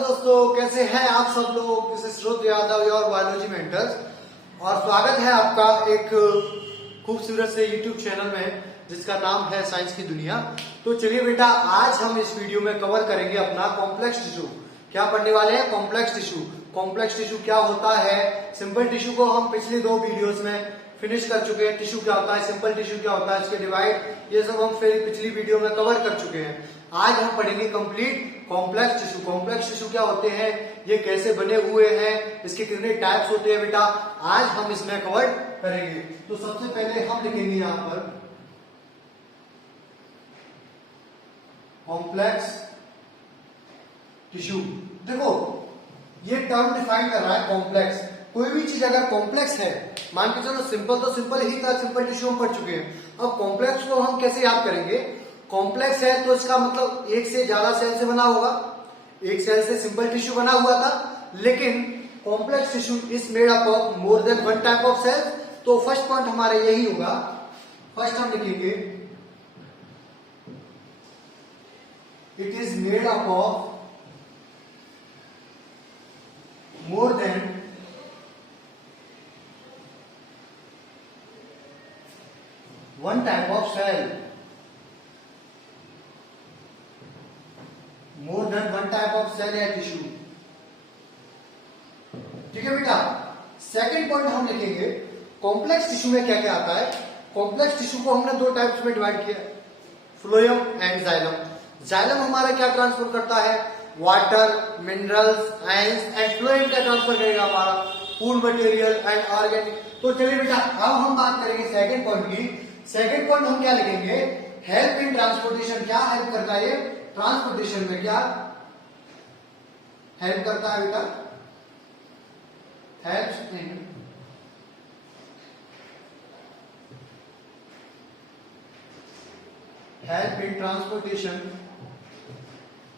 दोस्तों, कैसे हैं आप सब लोग। दिस इज श्रुत यादव, योर बायोलॉजी मेंटर्स, और स्वागत है आपका एक खूबसूरत से यूट्यूब चैनल में जिसका नाम है साइंस की दुनिया। तो चलिए बेटा, आज हम इस वीडियो में कवर करेंगे अपना कॉम्प्लेक्स टिश्यू। क्या पढ़ने वाले हैं? Complex tissue. कॉम्प्लेक्स टिश्यू क्या होता है? सिंपल टिश्यू को हम पिछली 2 वीडियोस में फिनिश कर चुके हैं। टिश्यू क्या होता है, सिंपल टिश्यू क्या होता है, इसके डिवाइड, ये सब हम फिर पिछली वीडियो में कवर कर चुके हैं। आज हम पढ़ेंगे complete complex tissue. Complex tissue क्या होते हैं, ये कैसे बने हुए हैं, इसके कितने टाइप्स होते हैं बेटा, आज हम इसमें कवर करेंगे। तो सबसे पहले हम लिखेंगे यहां पर कॉम्प्लेक्स टिश्यू। देखो, ये टर्म डिफाइन कर रहा है कॉम्प्लेक्स। कोई भी चीज अगर कॉम्प्लेक्स है, मान के चलो सिंपल तो सिंपल ही था, सिंपल टिश्यू हम पढ़ चुके हैं। अब कॉम्प्लेक्स को हम कैसे याद करेंगे? कॉम्प्लेक्स है तो इसका मतलब एक से ज्यादा सेल से बना होगा। एक सेल से सिंपल टिश्यू बना हुआ था, लेकिन complex tissue is made up of more than one type of cell. तो फर्स्ट पॉइंट हमारा यही होगा। फर्स्ट हम लिखेंगे it is made up of more than one type of cell. More than one type of cell या tissue. ठीक है बेटा। सेकंड पॉइंट हम लिखेंगे कॉम्प्लेक्स टिश्यू में क्या क्या आता है। कॉम्प्लेक्स टिश्यू को हमने 2 टाइप्स में डिवाइड किया, फ्लोएम एंड जाइलम। जाइलम हमारा क्या ट्रांसफर करता है? Water, minerals, ions, and phloem क्या ट्रांसफर करेगा? हमारा फूड मटेरियल एंड ऑर्गेनिक। तो चलिए बेटा, अब हम बात करेंगे सेकंड पॉइंट की। सेकंड पॉइंट हम क्या लिखेंगे? Help in transportation. क्या हेल्प करता है? ट्रांसपोर्टेशन में क्या हेल्प करता है बेटा? Helps in transportation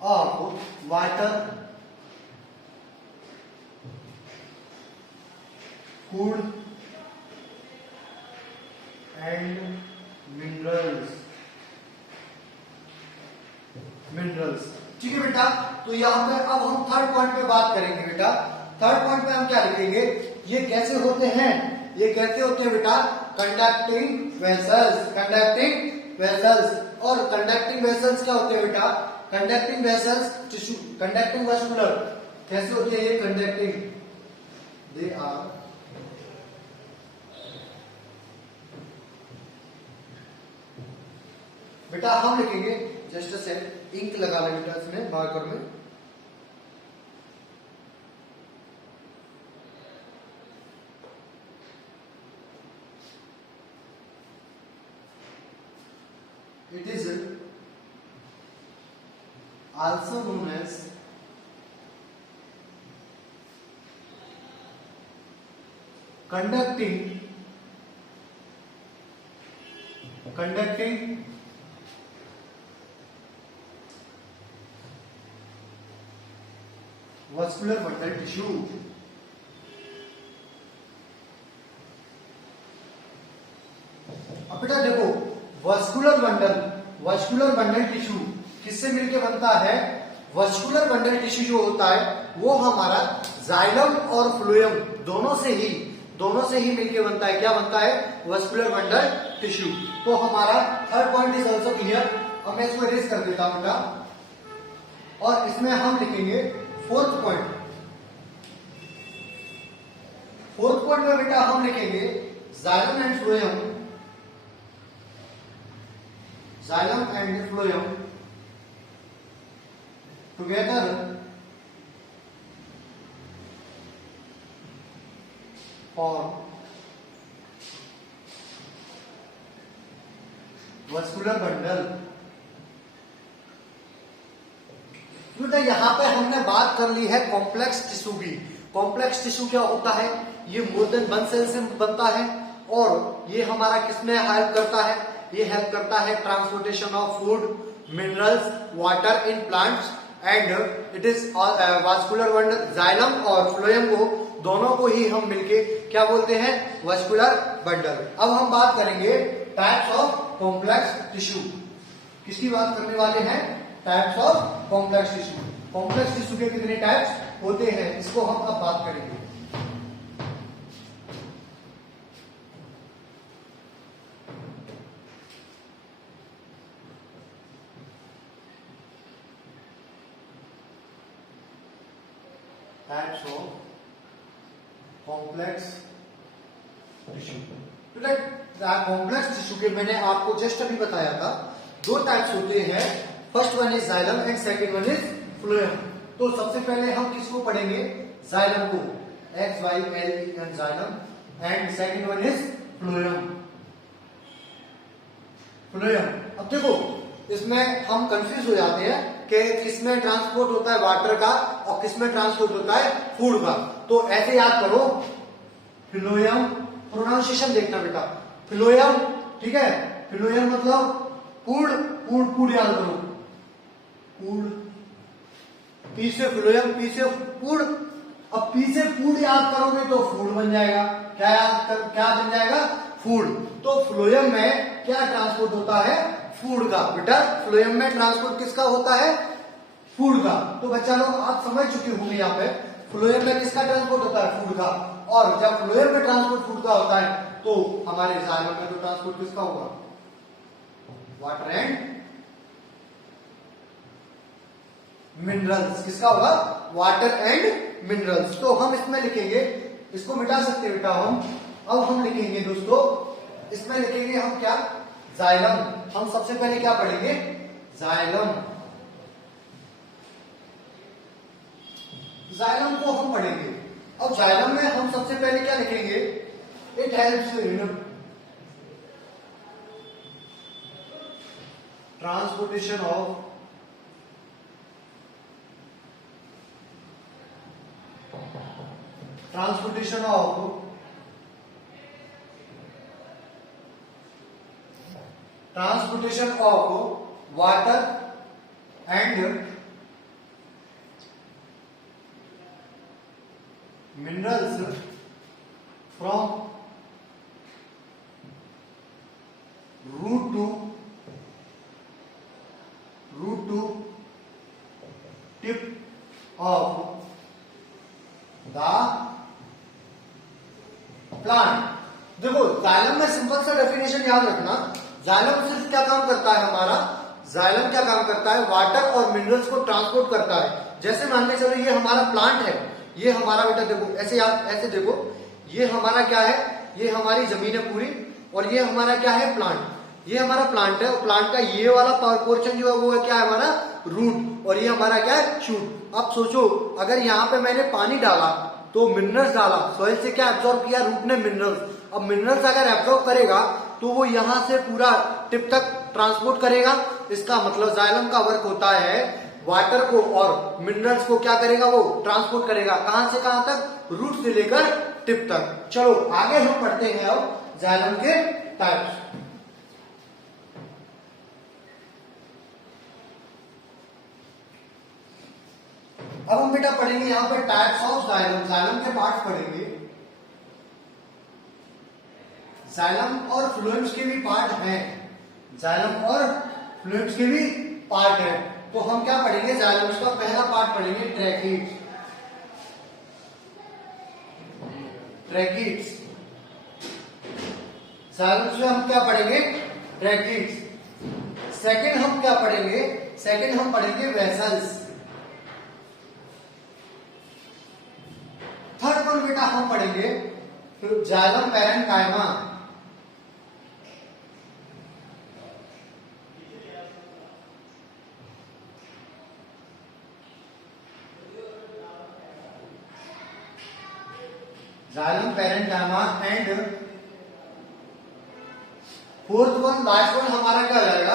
of water, food and minerals. ठीक है बेटा। तो यहां पर अब हम थर्ड पॉइंट पे बात करेंगे बेटा। थर्ड पॉइंट पे हम क्या लिखेंगे? ये कैसे होते हैं? ये कैसे होते हैं बेटा? Conducting vessels. Conducting vessels. और कंडक्टिंग वेसल्स क्या होते हैं बेटा? Conducting vessels tissue, conducting vascular. कैसे होते हैं ये कंडक्टिंग? दे आर बेटा, हम लिखेंगे जस्ट से इंक लगा लें बेटा इसमें मार्कर में। It is also known as conducting vascular bundle tissue. अब बेटा देखो, वास्कुलर बंडल टिश्यू किससे मिलके बनता है? वास्कुलर बंडल टिश्यू जो होता है वो हमारा जाइलम और फ्लोएम दोनों से ही मिलके बनता है। क्या बनता है? Vascular bundle tissue. तो हमारा third point is also clear. अब मैं इसको इरेज कर देता हूं बेटा, और इसमें हम लिखेंगे फोर्थ पॉइंट। फोर्थ पॉइंट में बेटा हम लिखेंगे xylem and phloem. Xylem and phloem together form vascular bundle. बेटा यहां पे हमने बात कर ली है कॉम्प्लेक्स टिश्यू की। कॉम्प्लेक्स टिश्यू क्या होता है? ये मोर देन वन सेल से बनता है, और ये हमारा किसमें हेल्प करता है? ये हेल्प करता है transportation of food, minerals, water in plants, and it is vascular bundle. Xylem और फ्लोएम को दोनों को ही हम मिलके क्या बोलते हैं? Vascular bundle. अब हम बात करेंगे टाइप्स ऑफ कॉम्प्लेक्स टिश्यू। किसकी बात करने वाले हैं? Types of complex tissue. Complex tissue के कितने टाइप्स होते हैं इसको हम अब बात करेंगे। Types of complex tissue. Complex tissue के मैंने आपको जस्ट अभी बताया था दो टाइप्स होते हैं, first one is xylem and second one is phloem. तो सबसे पहले हम किसको पढ़ेंगे, जाइलम को, XYLEM xylem, and second one is phloem. Phloem, अब देखो इसमें हम कंफ्यूज हो जाते हैं कि किसमें ट्रांसपोर्ट होता है वाटर का और किसमें ट्रांसपोर्ट होता है फूड का। तो ऐसे याद करो, फ्लोएम, प्रोनाउंसिएशन देखना बेटा, फ्लोएम, ठीक है, फ्लोएम मतलब फूड, फूड, फूड याद करो, फूड, पी से फ्लोएम, पी से फूड। अब पी से फूड याद करोगे तो फूड बन जाएगा, क्या बन जाएगा, फूड। तो फ्लोएम में क्या ट्रांसपोर्ट होता है, फूड का। बेटा फ्लोएम में ट्रांसपोर्ट किसका होता है, फूड का। तो बच्चा लोग आप समझ चुके होंगे यहाँ पे फ्लोएम में किसका ट्रांसपोर्ट होता है, फूड का। और जब फ्लोएम में ट्रांसपोर्ट फूड का होता है तो हमारे जाइलम में तो ट्रांसपोर्ट किसका होगा, वाटर एंड मिनरल्स। किसका होगा, वाटर एंड मिनरल्स। तो हम इसमें लिखेंगे, इसको मिटा सकते हैं बेटा हम। अब हम लिखेंगे दोस्तों, इसमें लिखेंगे हम क्या, जाइलम। हम सबसे पहले क्या पढ़ेंगे, जाइलम। जाइलम को हम पढ़ेंगे। अब जाइलम में हम सबसे पहले क्या लिखेंगे, it helps in transportation of water and minerals from root to tip of the plant। देखो जाइलम में सिंपल सा डेफिनेशन याद रखना, जाइलम सिर्फ क्या काम करता है हमारा, जाइलम क्या काम करता है, वाटर और मिनरल्स को ट्रांसपोर्ट करता है। जैसे मान के चलो ये हमारा प्लांट है, ये हमारा बेटा देखो ऐसे याद, ऐसे देखो, ये हमारा क्या है, ये हमारी जमीन है पूरी, और ये हमारा क्या है, प्लांट। ये हमारा प्लांट है और प्लांट का ये वाला पोर्शन जो है वो है क्या है, हमारा रूट, और ये हमारा क्या है, शूट। अब सोचो अगर यहाँ पे मैंने पानी डाला तो मिनरल्स डाला, सॉइल से क्या एब्जॉर्ब किया, रूट ने मिनरल्स। अब मिनरल्स अगर एब्जॉर्ब करेगा तो वो यहां से पूरा टिप तक ट्रांसपोर्ट करेगा। इसका मतलब जाइलम का वर्क होता है वाटर को और मिनरल्स को क्या करेगा, वो ट्रांसपोर्ट करेगा। कहां से कहां तक, रूट से लेकर टिप तक। चलो आगे हम पढ़ते हैं अब जाइलम के टाइप्स। अब हम बेटा पढ़ेंगे यहाँ पे टाइप्स ऑफ जाइलम, जाइलम के पार्ट पढ़ेंगे। जाइलम और फ्लोएम्स के भी पार्ट हैं, जाइलम और फ्लोएम्स के भी पार्ट है। तो हम क्या पढ़ेंगे, जाइलम का पहला पार्ट पढ़ेंगे ट्रैकिड्स। ट्रैकिड्स, जाइलम में हम क्या पढ़ेंगे, ट्रैकिड्स। सेकंड हम क्या पढ़ेंगे, सेकंड हम पढ़ेंगे वेसल्स। थर्ड वन बेटा हम पढ़ेंगे xylem parenchyma. Xylem parenchyma and fourth one last one हमारा क्या हो जाएगा,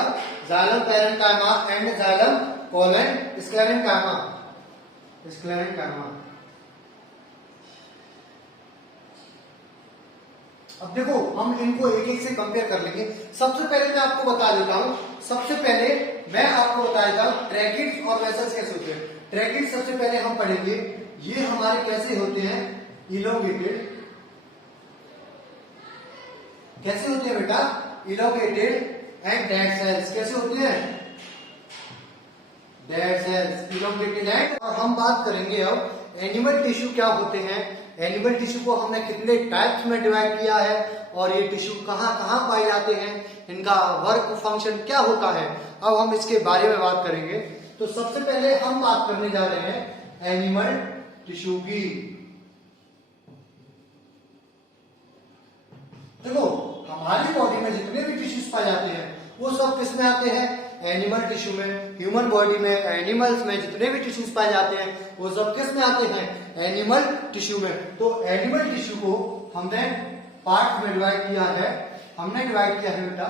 xylem parenchyma and xylem colon sclerenchyma. Sclerenchyma. अब देखो हम इनको एक एक से कंपेयर कर लेंगे। सबसे पहले मैं आपको बता देता हूं, सबसे पहले मैं आपको बताएगा ट्रैकिड्स और वेसल्स कैसे होते हैं। ट्रैकिड्स सबसे पहले हम पढ़ेंगे, ये हमारे कैसे होते हैं, इलोंगेटेड। कैसे होते हैं बेटा, इलोंगेटेड एंड डेड सेल्स। कैसे होते हैं, डेड सेल्स, इलोंगेटेड एंड। और हम बात करेंगे अब एनिमल टिश्यू क्या होते हैं। एनिमल टिश्यू को हमने कितने टाइप्स में डिवाइड किया है और ये टिश्यू कहाँ कहाँ पाए जाते हैं, इनका वर्क फंक्शन क्या होता है, अब हम इसके बारे में बात करेंगे। तो सबसे पहले हम बात करने जा रहे हैं एनिमल टिश्यू की। देखो हमारी बॉडी में जितने भी टिश्यूज पाए जाते हैं वो सब किस में आते हैं, एनिमल टिश्यू में। ह्यूमन बॉडी में, एनिमल्स में जितने भी टिश्यूज पाए जाते हैं वो सब किस में आते हैं, एनिमल टिश्यू में। तो एनिमल टिश्यू को हमने पार्ट में डिवाइड किया है। हमने डिवाइड किया है बेटा,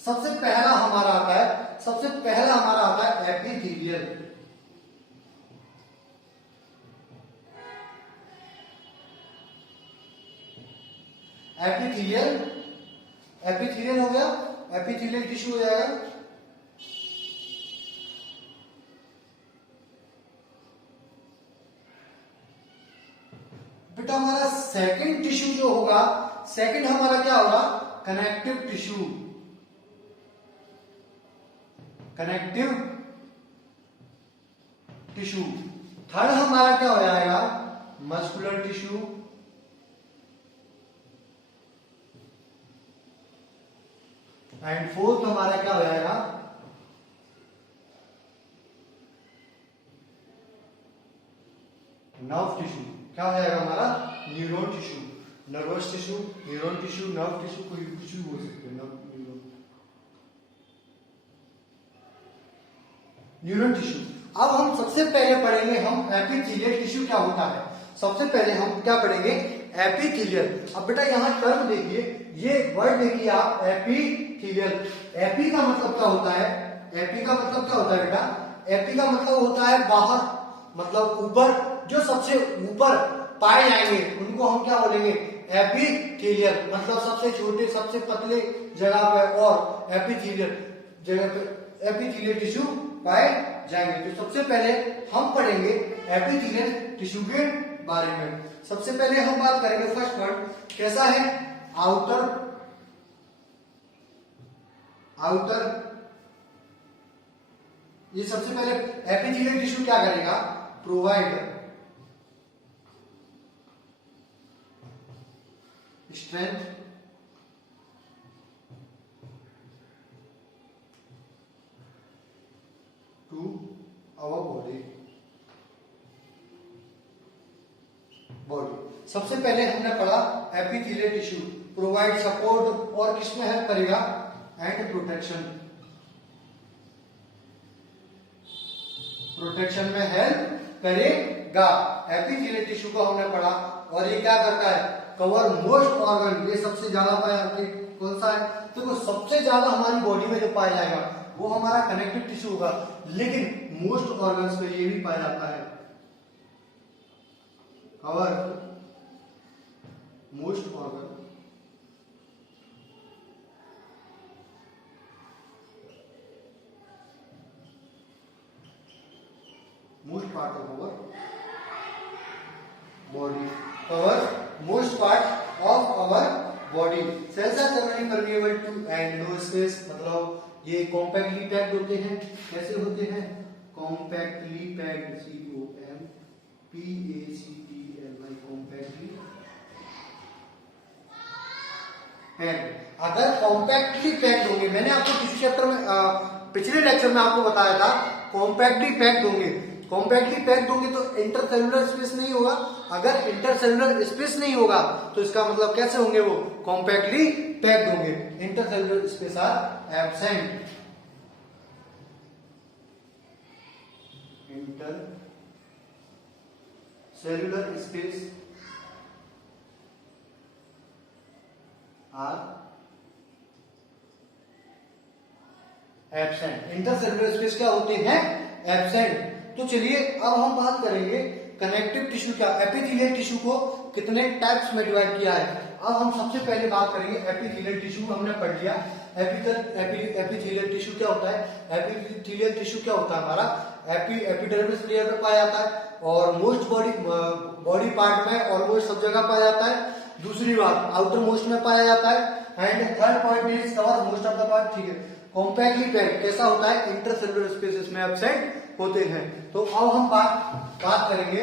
सबसे पहला हमारा आता है एपिथेलियल। एपिथेलियल हो गया, एपिथेलियल टिश्यू हो जाएगा। बेटा हमारा सेकंड टिश्यू जो होगा, सेकंड हमारा क्या होगा, connective tissue. Connective tissue. Third हमारा क्या हो जाएगा, मस्कुलर टिश्यू। एंड फोर्थ हमारा क्या हो जाएगा, नर्व टिश्यू। क्या हो जाएगा हमारा, neuron tissue. Nervous tissue, neuron tissue, nerve tissue, कोई कुछ भी बोल सकते हैं। Neuron tissue. अब हम सबसे पहले पढ़ेंगे हम एपिथेलियल टिश्यू क्या होता है। सबसे पहले हम क्या पढ़ेंगे, एपिथेलियल। अब बेटा यहाँ टर्म देखिए, ये वर्ड देखिए आप, एपिथेलियल। एपी का मतलब क्या होता है, एपी का मतलब क्या होता है बेटा, एपी का मतलब होता है बाहर, मतलब ऊपर, जो सबसे ऊपर पाए जाएंगे उनको हम क्या बोलेंगे, एपिथेलियल। मतलब सबसे छोटे सबसे पतले जगह पे और एपिथेलियल जगह पे एपिथेलियल टिश्यू पाए जाएंगे। तो सबसे पहले हम पढ़ेंगे एपिथेलियल टिश्यू के बारे में। सबसे पहले हम बात करेंगे फर्स्ट वर्ड कैसा है, आउटर। ये सबसे पहले एपिथेलियल टिश्यू क्या करेगा, provide strength to our body. सबसे पहले हमने पढ़ा एपिथेलियल टिश्यू प्रोवाइड सपोर्ट और किसमें हेल्प करेगा, एंड प्रोटेक्शन में हेल्प करेगा। एपिथेलियल टिश्यू को हमने पढ़ा और ये क्या करता है, कवर मोस्ट ऑर्गन। ये सबसे ज्यादा पाया कौन सा है, तो सबसे ज्यादा हमारी बॉडी में जो पाया जाएगा वो हमारा कनेक्टिव टिश्यू होगा, लेकिन मोस्ट ऑर्गन्स में ये भी पाया जाता है, cover most organ. Most part of our body, cover most part of our body. Cells are generally permeable to and low space, मतलब ये कॉम्पैक्टली पैक्ड होते हैं। कैसे होते हैं, compactly packed, COMPACTLY, compactly packed. अगर कॉम्पैक्टली पैक्ड होंगे, मैंने आपको किसी चैप्टर में पिछले लेक्चर में आपको बताया था, कॉम्पैक्टली पैक्ड होंगे। कॉम्पैक्टली पैक्ड होंगे तो इंटरसेलुलर स्पेस नहीं होगा। अगर इंटरसेलुलर स्पेस नहीं होगा तो इसका मतलब कैसे होंगे, वो कॉम्पैक्टली पैक्ड होंगे। Intercellular space are absent. Intercellular space are absent. Intercellular space क्या होते हैं, एब्सेंट। तो चलिए अब हम बात करेंगे कनेक्टिव टिश्यू क्या, एपिथेलियल टिश्यू को कितने टाइप्स में डिवाइड किया है। अब हम सबसे पहले बात करेंगे एपिथेलियल टिश्यू। हमने पढ़ लिया एपिथेलियल टिश्यू क्या होता है। एपिथेलियल टिश्यू क्या होता है हमारा, एपिडर्मिस लेयर पे पाया जाता है और मोस्ट बॉडी पार्ट में ऑलमोस्ट सब जगह पाया जाता है। दूसरी बात आउटर मोस्ट में पाया जाता है। And third point is cover most of the part, ठीक है। कॉम्पैक्टली पैक्ड कैसा होता है, इंटरसेलुलर स्पेसेस में एब्सेंट होते हैं। तो अब हम बात करेंगे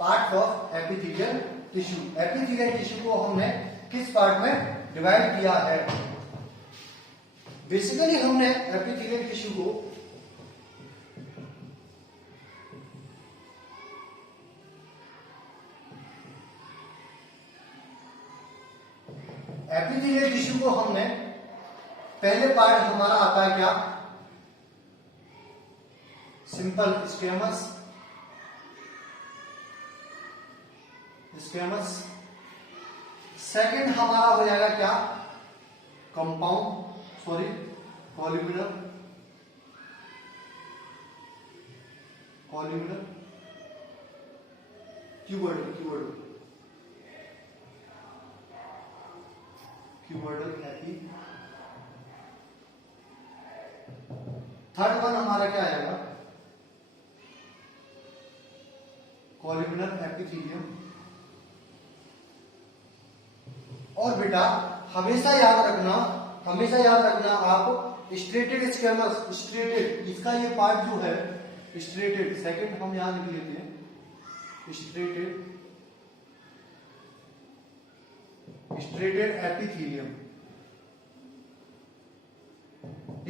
part of epithelial tissue. Epithelial tissue को हमने किस पार्ट में डिवाइड किया है? बेसिकली हमने एपिथेलियल टिश्यू को हमने पहले पार्ट हमारा आता है क्या, सिंपल स्क्वेमस। सेकंड हमारा हो जाएगा क्या, columnar. Cuboidal AP. Third one हमारा क्या आएगा, कॉल्यूमिनर एपिथेलियम। और बेटा हमेशा याद रखना आप स्ट्रेटेड स्क्वेमस, स्ट्रेटेड इसका ये पार्ट जो है स्ट्रेटेड, सेकंड हम यहां लिख लेते हैं स्ट्रेटेड एपिथेलियम।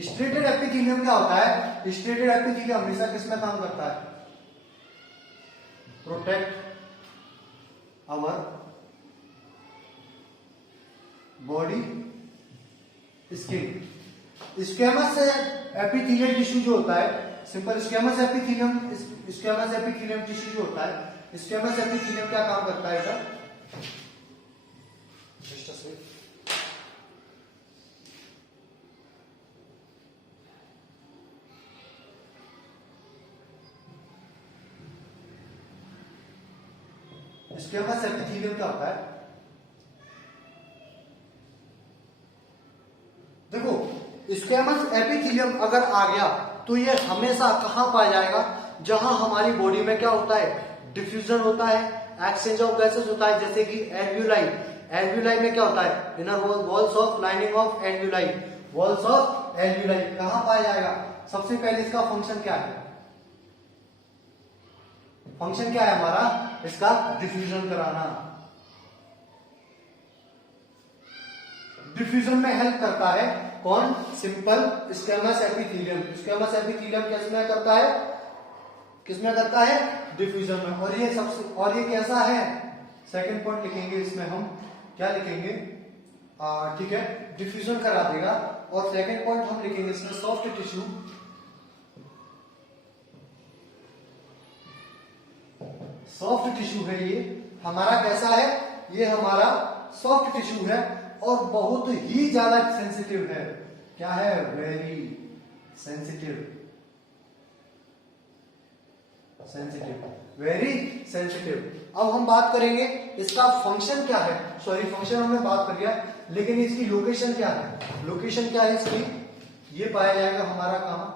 स्ट्रेटेड एपिथेलियम क्या होता है? स्ट्रेटेड एपिथेलियम हमेशा किसमें काम करता है, protect our body skin. Squamous epithelial tissue जो होता है, सिंपल स्क्वेमस एपिथेलियम टिश्यू जो होता है, स्क्वेमस एपिथेलियम क्या काम करता है बेटा? स्क्वेमस एपिथेलियम क्या होता है? देखो स्क्वेमस एपिथेलियम अगर आ गया तो ये हमेशा कहां पाया जाएगा, जहां हमारी बॉडी में क्या होता है, डिफ्यूजन होता है, एक्सचेंज ऑफ गैसेस होता है, जैसे कि एल्वियोलाई। एल्वियोलाई में क्या होता है, inner walls of lining of alveoli, कहां पाया जाएगा? सबसे पहले इसका फंक्शन क्या है? हमारा इसका डिफ्यूजन कराना। डिफ्यूजन में हेल्प करता है कौन? Simple squamous epithelium. Squamous epithelium किसमें करता है? डिफ्यूजन में। और ये कैसा है? सेकंड पॉइंट लिखेंगे इसमें हम, क्या लिखेंगे? ठीक है, डिफ्यूजन करा देगा। और सेकंड पॉइंट हम लिखेंगे इसमें सॉफ्ट टिश्यू। सॉफ्ट टिश्यू है ये हमारा, कैसा है? ये हमारा सॉफ्ट टिश्यू है और बहुत ही ज्यादा सेंसिटिव है। क्या है? Very sensitive. अब हम बात करेंगे इसका फंक्शन क्या है। फंक्शन हमने बात कर लिया, लेकिन इसकी लोकेशन क्या है? लोकेशन क्या है इसकी? ये पाया जाएगा हमारा कहां?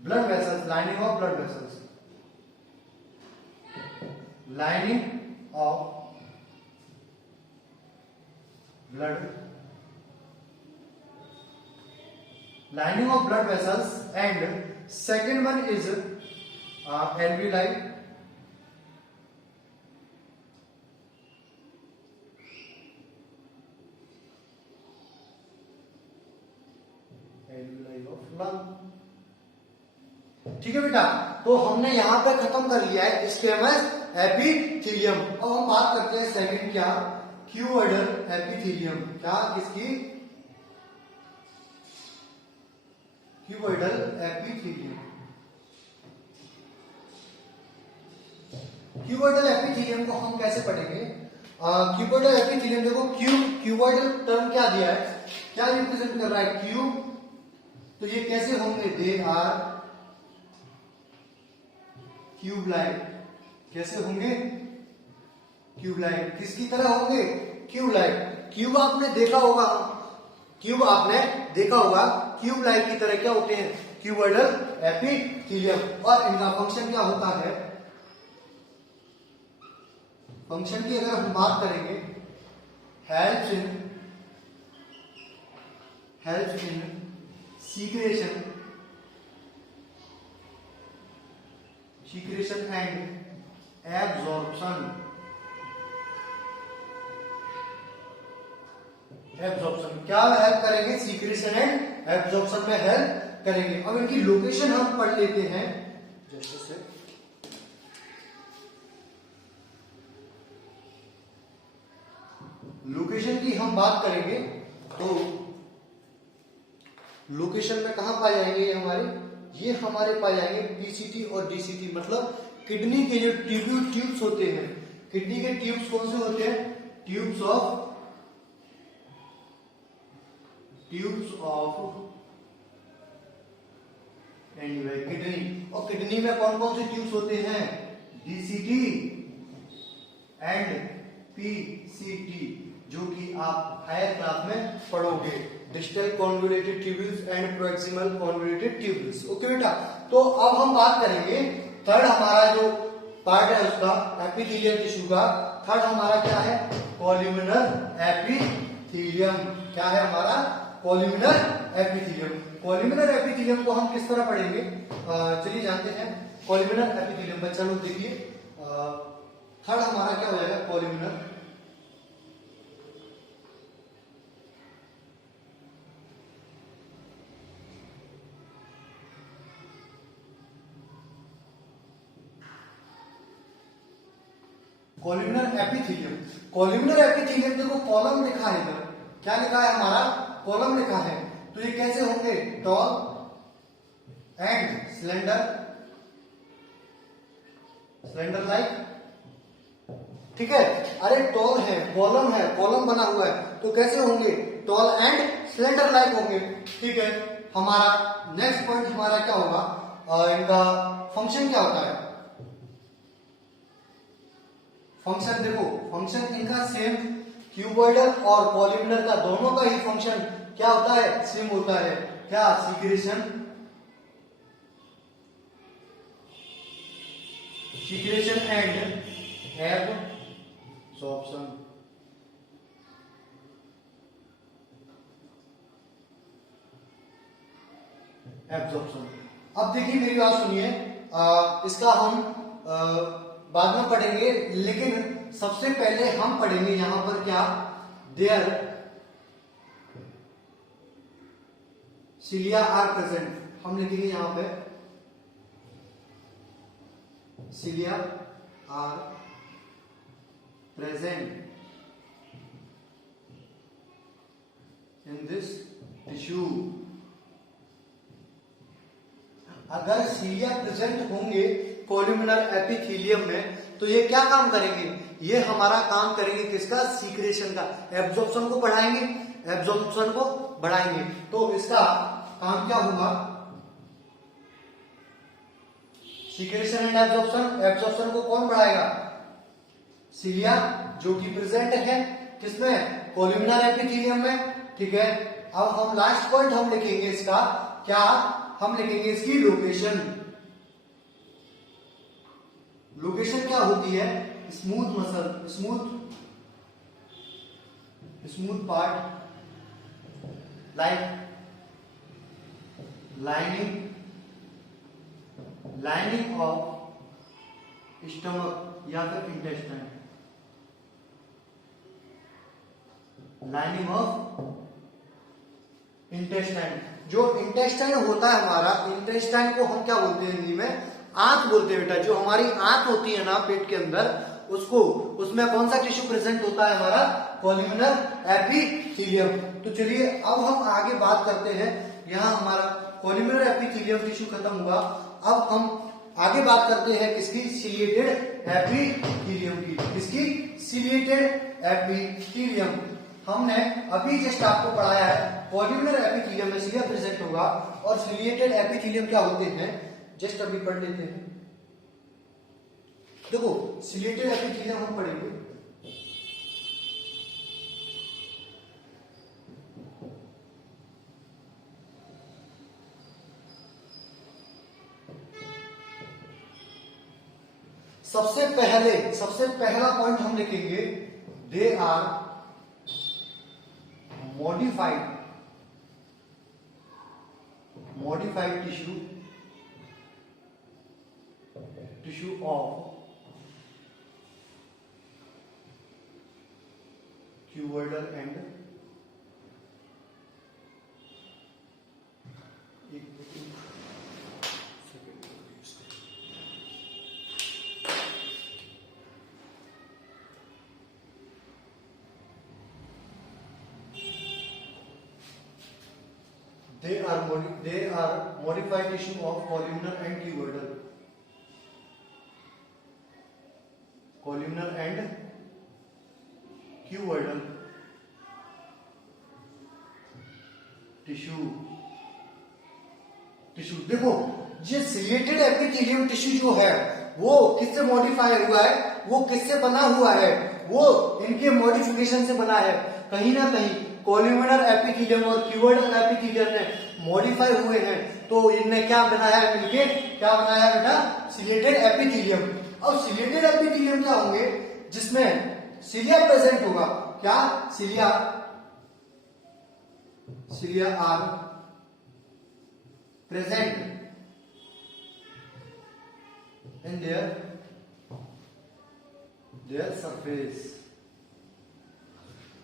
Blood vessels, lining of blood vessels, lining of blood vessels, and second one is alveoli. Alveoli of lung. ठीक है बेटा, तो हमने यहां पे खत्म कर लिया है स्क्वेमस एपिथेलियम। अब हम बात करते हैं सेकंड, क्या? Cuboidal epithelium. क्या? किसकी? Cuboidal epithelium. क्यूबॉइडल एपिथेलियम को हम कैसे पढ़ेंगे? क्यूबॉइडल एपिथेलियम, देखो क्यूबॉइडल टर्म क्या दिया है, क्या रिप्रेजेंट कर रहा है? क्यूब। तो ये कैसे होंगे? They are cube like. कैसे होंगे? Cube like. किसकी तरह होंगे? Cube like. क्यूब आपने देखा होगा, क्यूब लाइक की तरह क्या होते हैं? Cuboidal epithelium. और इनका फंक्शन क्या होता है? फंक्शन की अगर हम बात करेंगे helps in secretion and absorption क्या हेल्प करेंगे? सीक्रेशन एंड एब्जॉर्प्शन में हेल्प करेंगे। अब इनकी लोकेशन हम पढ़ लेते हैं। जैसे लोकेशन की हम बात करेंगे तो लोकेशन में कहां पाए जाएंगे ये हमारे पाए जाएंगे पीसीटी और डीसीटी, मतलब किडनी के जो ट्यूब्स होते हैं, किडनी के ट्यूब्स कौन से होते हैं? Tubes of kidney. और किडनी में कौन कौन से ट्यूब्स होते हैं? डीसीटी एंड पीसीटी, जो कि आप हायर क्लास में पढ़ोगे, distal convoluted tubules and proximal convoluted tubules. Okay बेटा, तो अब हम बात करेंगे थर्ड हमारा जो पार्ट है उसका, एपिथेलियल टिश्यू का। थर्ड हमारा क्या है? Columnar epithelium. क्या है हमारा? Columnar epithelium. कॉल्यूमिनर एपिथेलियम को हम किस तरह पढ़ेंगे? चलिए जानते हैं। कॉल्यूमिनर एपिथेलियम बच्चा लोग देखिए, थर्ड हमारा क्या हो जाएगा? Columnar columnar epithelium. Columnar epithelium देखो कॉलम लिखा है इधर, क्या लिखा है हमारा? कॉलम लिखा है। तो ये कैसे होंगे? Tall and slender like. ठीक है, अरे टॉल है, कॉलम बना हुआ है, तो कैसे होंगे? टॉल एंड स्लेंडर लाइक होंगे। ठीक है, हमारा नेक्स्ट पॉइंट हमारा क्या होगा? इनका फंक्शन क्या होता है? फंक्शन देखो, फंक्शन इनका सेम, क्यूबॉइडल और कॉल्यूमिनर का दोनों का ही फंक्शन क्या होता है? सेम होता है। क्या? Secretion and absorption. अब देखिए मेरी बात सुनिए, इसका हम बाद में पढ़ेंगे, लेकिन सबसे पहले हम पढ़ेंगे यहां पर क्या? There cilia are present. हम लिखेंगे यहां पे cilia are present in this tissue. अगर सिलिया प्रेजेंट होंगे कॉल्यूमिनर एपिथेलियम में, तो ये क्या काम करेंगे? ये हमारा काम करेंगे किसका? सीक्रेशन का। एब्जॉर्प्शन को बढ़ाएंगे, तो इसका काम क्या होगा? Secretion and absorption. एब्जॉर्प्शन को कौन बढ़ाएगा? सिलिया, जो कि प्रेजेंट है किसमें? कॉल्यूमिनर एपिथेलियम में। ठीक है, अब हम लास्ट पॉइंट हम लिखेंगे इसका क्या? हम लिखेंगे इसकी लोकेशन। लोकेशन क्या होती है? Smooth muscle, smooth part like lining of stomach या फिर इंटेस्टाइन। लाइनिंग ऑफ इंटेस्टाइन, जो इंटेस्टाइन होता है हमारा, इंटेस्टाइन को हम क्या बोलते हैं हिंदी में? आंत बोलते हैं बेटा। जो हमारी आंत होती है ना पेट के अंदर, उसको, उसमें कौन सा टिश्यू प्रेजेंट होता है हमारा? Columnar epithelium. तो चलिए अब हम आगे बात करते हैं। यहाँ हमारा कॉल्यूमिनर एपिथेलियम टिश्यू खत्म हुआ। अब हम आगे बात करते हैं किसकी? सिलिएटेड एपिथेलियम की। किसकी? Ciliated epithelium. हमने अभी जस्ट आपको पढ़ाया है कॉल्यूमिनर एपिथेलियम में सिलिया प्रेजेंट होगा, और सिलिएटेड एपिथेलियम क्या होते हैं? जस्ट अभी पढ़ लेते हैं। देखो सिलिएटेड एपिथेलियम हम पढ़ेंगे। सबसे पहला पॉइंट हम लिखेंगे, they are modified tissue of cuboidal and they are modified tissue of columnar and cuboidal tissue. देखो ये सिलिएटेड एपिथेलियम टिश्यू जो है वो किससे मॉडिफाई हुआ है, वो किससे बना हुआ है, वो इनके मॉडिफिकेशन से बना है। कहीं ना कहीं कोल्यूमिनर एपिथेलियम और क्यूबोइडल एपिथेलियम ने मॉडिफाई हुए हैं, तो इनने क्या बनाया है मिलके, क्या बनाया है बेटा, सिलिएटेड एपिथेलियम। अब सिलिएटेड एपिथेलियम क्या होंगे, जिसमें सिलिया प्रेजेंट होगा। क्या cilia are present in their surface.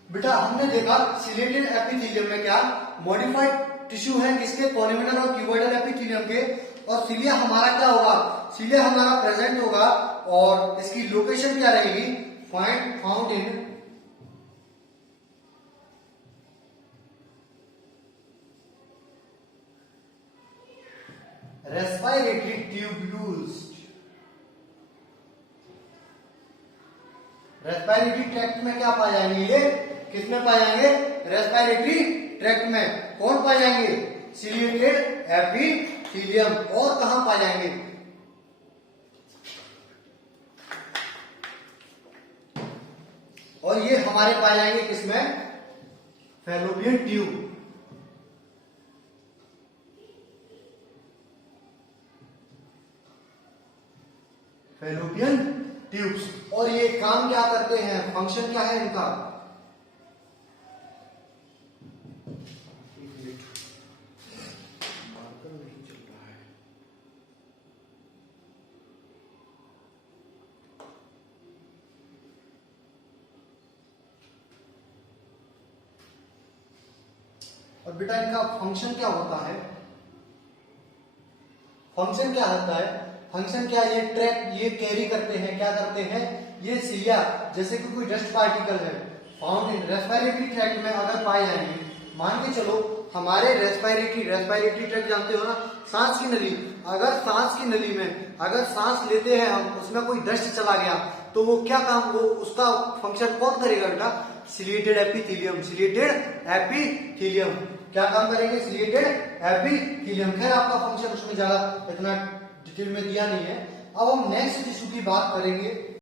बेटा हमने देखा सिलिएटेड एपिथेलियम में क्या मॉडिफाइड टिश्यू है, किसके, कोल्यूमिनर और क्यूबोइडल एपिथेलियम के। और सिलिया हमारा क्या होगा, सिलिया हमारा प्रेजेंट होगा और इसकी लोकेशन क्या रहेगी, found in respiratory tubules. Respiratory tract में क्या पाए जाएंगे, ये किसमें पाए जाएंगे, रेस्पिरेटरी ट्रैक्ट में। कौन पाए जाएंगे, सिलिएटेड एपिथेलियम। और कहां पाए जाएंगे, और ये हमारे पाए जाएंगे किसमें, फैलोपियन ट्यूब। Fallopian tubes. और ये काम क्या करते हैं, फंक्शन क्या है इनका, और बेटा इनका फंक्शन क्या होता है, फंक्शन क्या होता है, फंक्शन क्या, ये ट्रैक, ये कैरी करते हैं, क्या करते हैं, ये सिलिया जैसे कि कोई डस्ट पार्टिकल है फाउंड इन रेस्पिरेटरी ट्रैक्ट में अगर पाए जाएंगे। मान के चलो हमारे रेस्पिरेटरी ट्रैक्ट जानते हो ना, सांस की नली, अगर सांस की नली में अगर सांस लेते हैं हम, उसमें कोई डस्ट चला गया तो वो क्या काम, वो उसका फंक्शन कौन करेगा बेटा, सिलिएटेड एपिथेलियम। क्या काम करेंगे, सिलिएटेड एपिथेलियम। खैर आपका फंक्शन उसमें ज्यादा इतना डिटेल में दिया नहीं है। अब हम नेक्स्ट टिश्यू की बात करेंगे।